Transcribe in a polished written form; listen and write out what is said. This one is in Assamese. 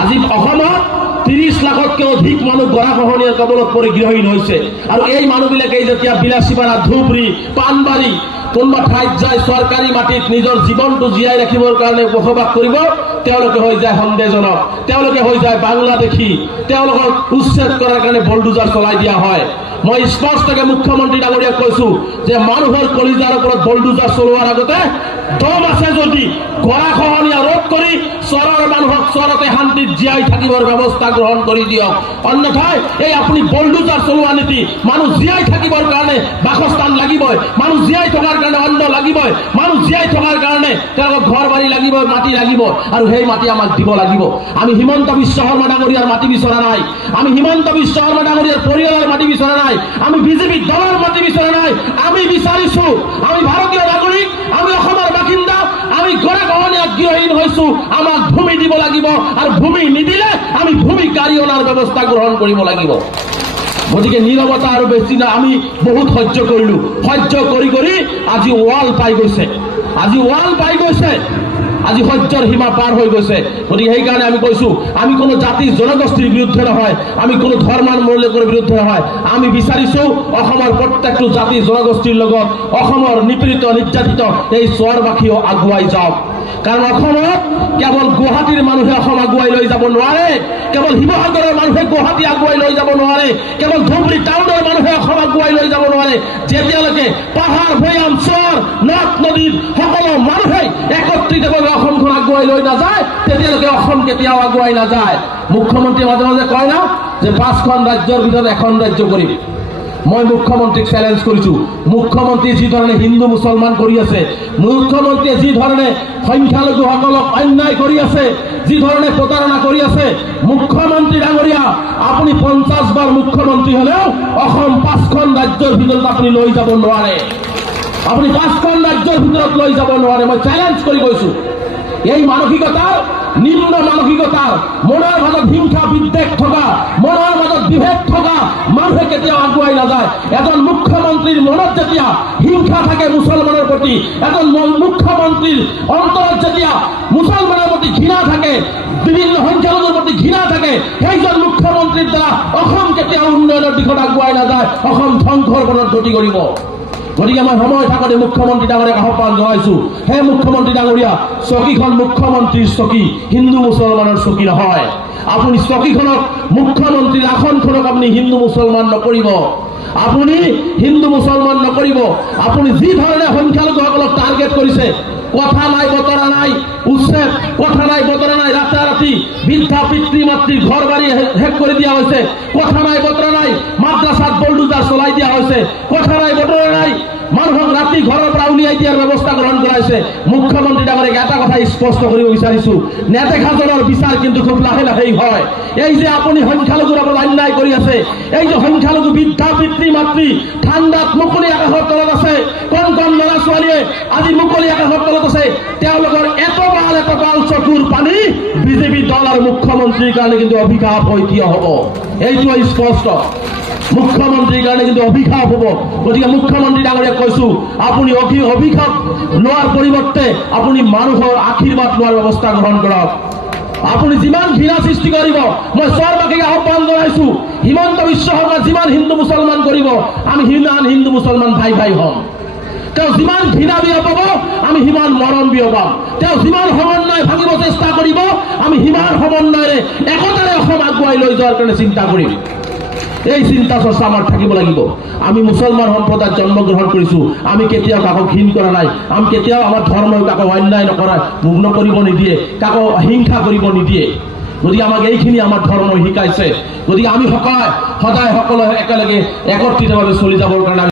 আজি অসমত 30 লাখতকৈ অধিক মানুহ গৰাখহনীয়াৰ কবলত পৰি গৃহহীন হৈছে আৰু এই মানুহবিলাকে যেতিয়া বিলাসীপাৰা ধুবুৰী পানবাৰী কোনোবা ঠাইত যায় চৰকাৰী মাটিত নিজৰ জীৱনটো জীয়াই ৰাখিবৰ কাৰণে বসবাস কৰিব তেওঁলোকে হৈ যায় সন্দেহজনক তেওঁলোকে হৈ যায় বাংলাদেশী তেওঁলোকক উচ্ছেদ কৰাৰ কাৰণে বলডুজাৰ চলাই দিয়া হয় মই স্পষ্টকৈ মুখ্যমন্ত্ৰী ডাঙৰীয়াক কৈছো যে মানুহৰ কলিজাৰ ওপৰত বলডুজাৰ চলোৱাৰ আগতে দম আছে যদি গৰাখহনীয়া ৰোধ কৰি চহৰৰ মানুহক চহৰতে শান্তিত জীয়াই থাকিবৰ ব্যৱস্থা গ্ৰহণ কৰি দিয়ক অন্যথায় এই আপুনি বলডুজাৰ চলোৱা নীতি মানুহ জীয়াই থাকিবৰ কাৰণে বাসস্থান লাগিবই মানুহ জীয়াই থকাৰ কাৰণে অন্ন লাগিবই মানুহ জীয়াই থকাৰ কাৰণে তেওঁলোকক ঘৰ বাৰী লাগিব মাটি লাগিব আৰু সেই মাটি আমাক দিব লাগিব আমি হিমন্ত বিশ্ব শৰ্মা ডাঙৰীয়াৰ মাটি বিচৰা নাই আমি হিমন্ত বিশ্ব শৰ্মা ডাঙৰীয়াৰ পৰিয়ালৰ মাটি বিচৰা নাই আমি বিজেপি দলৰ মাটি বিচৰা নাই আমি বিচাৰিছো আমি ভাৰতীয় নাগৰিক আমি অসমৰ বাসিন্দা আমি গৰাখহনীয়াত গৃহহীন হৈছো আমাক ভূমি দিব লাগিব আৰু ভূমি নিদিলে আমি ভূমি কাঢ়ি অনাৰ ব্যৱস্থা গ্ৰহণ কৰিব লাগিব গতিকে নীৰৱতা আৰু বেছি না আমি বহুত সহ্য কৰিলো সহ্য কৰি কৰি আজি ৱাল পাই গৈছে আজি সহ্যৰ সীমা পাৰ হৈ গৈছে গতিকে সেইকাৰণে আমি কৈছো আমি কোনো জাতি জনগোষ্ঠীৰ বিৰুদ্ধে নহয় আমি কোনো ধৰ্মাৱলম্বীৰ বিৰুদ্ধে নহয় আমি বিচাৰিছো অসমৰ প্ৰত্যেকটো জাতি জনগোষ্ঠীৰ লগত অসমৰ নিপীড়িত নিৰ্যাতিত এই চহৰবাসীও আগুৱাই যাওক কাৰণ অসমত কেৱল গুৱাহাটীৰ মানুহে অসম আগুৱাই লৈ যাব নোৱাৰে কেৱল শিৱসাগৰৰ মানুহে গুৱাহাটী আগুৱাই লৈ যাব নোৱাৰে কেৱল ধুবুৰী টাউনৰ মানুহে অসম আগুৱাই লৈ যাব নোৱাৰে যেতিয়ালৈকে পাহাৰ ভৈয়াম চৰ নদ নদীৰ সকলো মানুহে একত্ৰিতভাৱে অসমখন আগুৱাই লৈ নাযায় তেতিয়ালৈকে অসম কেতিয়াও আগুৱাই নাযায় মুখ্যমন্ত্ৰীয়ে মাজে মাজে কয় না যে 5খন ৰাজ্যৰ ভিতৰত এখন ৰাজ্য কৰিম মই মুখ্যমন্ত্ৰীক চ্যালেঞ্জ কৰিছো মুখ্যমন্ত্ৰীয়ে যি ধৰণে হিন্দু মুছলমান কৰি আছে মুখ্যমন্ত্ৰীয়ে যি ধৰণে সংখ্যালঘুসকলক অন্যায় কৰি আছে যি ধৰণে প্ৰতাৰণা কৰি আছে মুখ্যমন্ত্ৰী ডাঙৰীয়া আপুনি 50 বাৰ মুখ্যমন্ত্ৰী হলেও অসম 5খন ৰাজ্যৰ ভিতৰত আপুনি লৈ যাব নোৱাৰে আপুনি 5খন ৰাজ্যৰ ভিতৰত লৈ যাব নোৱাৰে মই চ্যালেঞ্জ কৰি কৈছো এই মানসিকতাৰ নিম্ন মানসিকতাৰ মনৰ মাজত হিংসা বিদ্বেষ থকা মনৰ মাজত বিভেদ থকা মানুহে কেতিয়াও আগুৱাই নাযায় এজন মুখ্যমন্ত্ৰীৰ মনত যেতিয়া হিংসা থাকে মুছলমানৰ প্ৰতি এজন মুখ্যমন্ত্ৰীৰ অন্তৰত যেতিয়া মুছলমানৰ প্ৰতি ঘৃণা থাকে বিভিন্ন সংখ্যালঘুৰ প্ৰতি ঘৃণা থাকে সেইজন মুখ্যমন্ত্ৰীৰ দ্বাৰা অসম কেতিয়াও উন্নয়নৰ দিশত আগুৱাই নাযায় অসম ধ্বংসৰ পথত গতি কৰিব গতিকে মই সময় থাকোঁতে মুখ্যমন্ত্ৰী ডাঙৰীয়াক আহ্বান জনাইছো হে মুখ্যমন্ত্ৰী ডাঙৰীয়া চকীখন মুখ্যমন্ত্ৰীৰ চকী হিন্দু মুছলমানৰ চকী নহয় আপুনি চকীখনক মুখ্যমন্ত্ৰীৰ আসনখনক আপুনি হিন্দু মুছলমান নকৰিব আপুনি হিন্দু মুছলমান নকৰিব আপুনি যি ধৰণে সংখ্যালঘুসকলক টাৰ্গেট কৰিছে কথা নাই বতৰা নাই উচ্ছেদ কথা নাই বতৰা নাই ৰাতাৰাতি বৃদ্ধা পিতৃ মাতৃৰ ঘৰ বাৰী শেষ কৰি দিয়া হৈছে কথা নাই বতৰা নাই মাদ্ৰাসাত বলডুজাৰ চলাই দিয়া হৈছে কথা নাই বতৰা নাই মানুহক ৰাতি ঘৰৰ পৰা উলিয়াই দিয়াৰ ব্যৱস্থা গ্ৰহণ কৰাইছে মুখ্যমন্ত্ৰী ডাঙৰীয়াক এটা কথা স্পষ্ট কৰিব বিচাৰিছো নেদেখাজনৰ বিচাৰ কিন্তু খুব লাহে লাহেই হয় এই যে আপুনি সংখ্যালঘুৰ ওপৰত অন্যায় কৰি আছে এই যে সংখ্যালঘু বৃদ্ধা পিতৃ মাতৃ ঠাণ্ডাত মুকলি আকাশৰ তলত আছে কোন কোন ল'ৰা ছোৱালীয়ে আজি মুকলি আকাশৰ তলত আছে তেওঁলোকৰ এটপাল চকুৰ পানী বিজেপি দল আৰু মুখ্যমন্ত্ৰীৰ কাৰণে কিন্তু অভিশাপ হৈ থিয় হ'ব এইটো স্পষ্ট মুখ্যমন্ত্ৰীৰ কাৰণে কিন্তু অভিশাপ হ'ব গতিকে মুখ্যমন্ত্ৰী ডাঙৰীয়াক কৈছো আপুনি অভিশাপ লোৱাৰ পৰিৱৰ্তে আপুনি মানুহৰ আশীৰ্বাদ লোৱাৰ ব্যৱস্থা গ্ৰহণ কৰক আপুনি যিমান ঘৃণা সৃষ্টি কৰিব মই চহৰবাসীক আহ্বান জনাইছো হিমন্ত বিশ্ব শৰ্মা যিমান হিন্দু মুছলমান কৰিব আমি সিমান হিন্দু মুছলমান ভাই ভাই হ'ম তেওঁ যিমান ঘৃণা বিয়পাব আমি সিমান মৰম বিয়পাম তেওঁ যিমান সমন্বয় ভাঙিব চেষ্টা কৰিব আমি সিমান সমন্বয়েৰে একতাৰে অসম আগুৱাই লৈ যোৱাৰ কাৰণে চিন্তা কৰিম এই চিন্তা চৰ্চা আমাৰ থাকিব লাগিব আমি মুছলমান সম্প্ৰদায়ত জন্মগ্ৰহণ কৰিছো আমি কেতিয়াও কাকো ঘৃণ কৰা নাই আমি কেতিয়াও আমাৰ ধৰ্মই কাকো অন্যায় নকৰিব নিদিয়ে কাকো হিংসা কৰিব নিদিয়ে গতিকে আমাক এইখিনি আমাৰ ধৰ্মই শিকাইছে গতিকে আমি সদায় সকলো একেলগে একত্ৰিতভাৱে চলি যাবৰ কাৰণে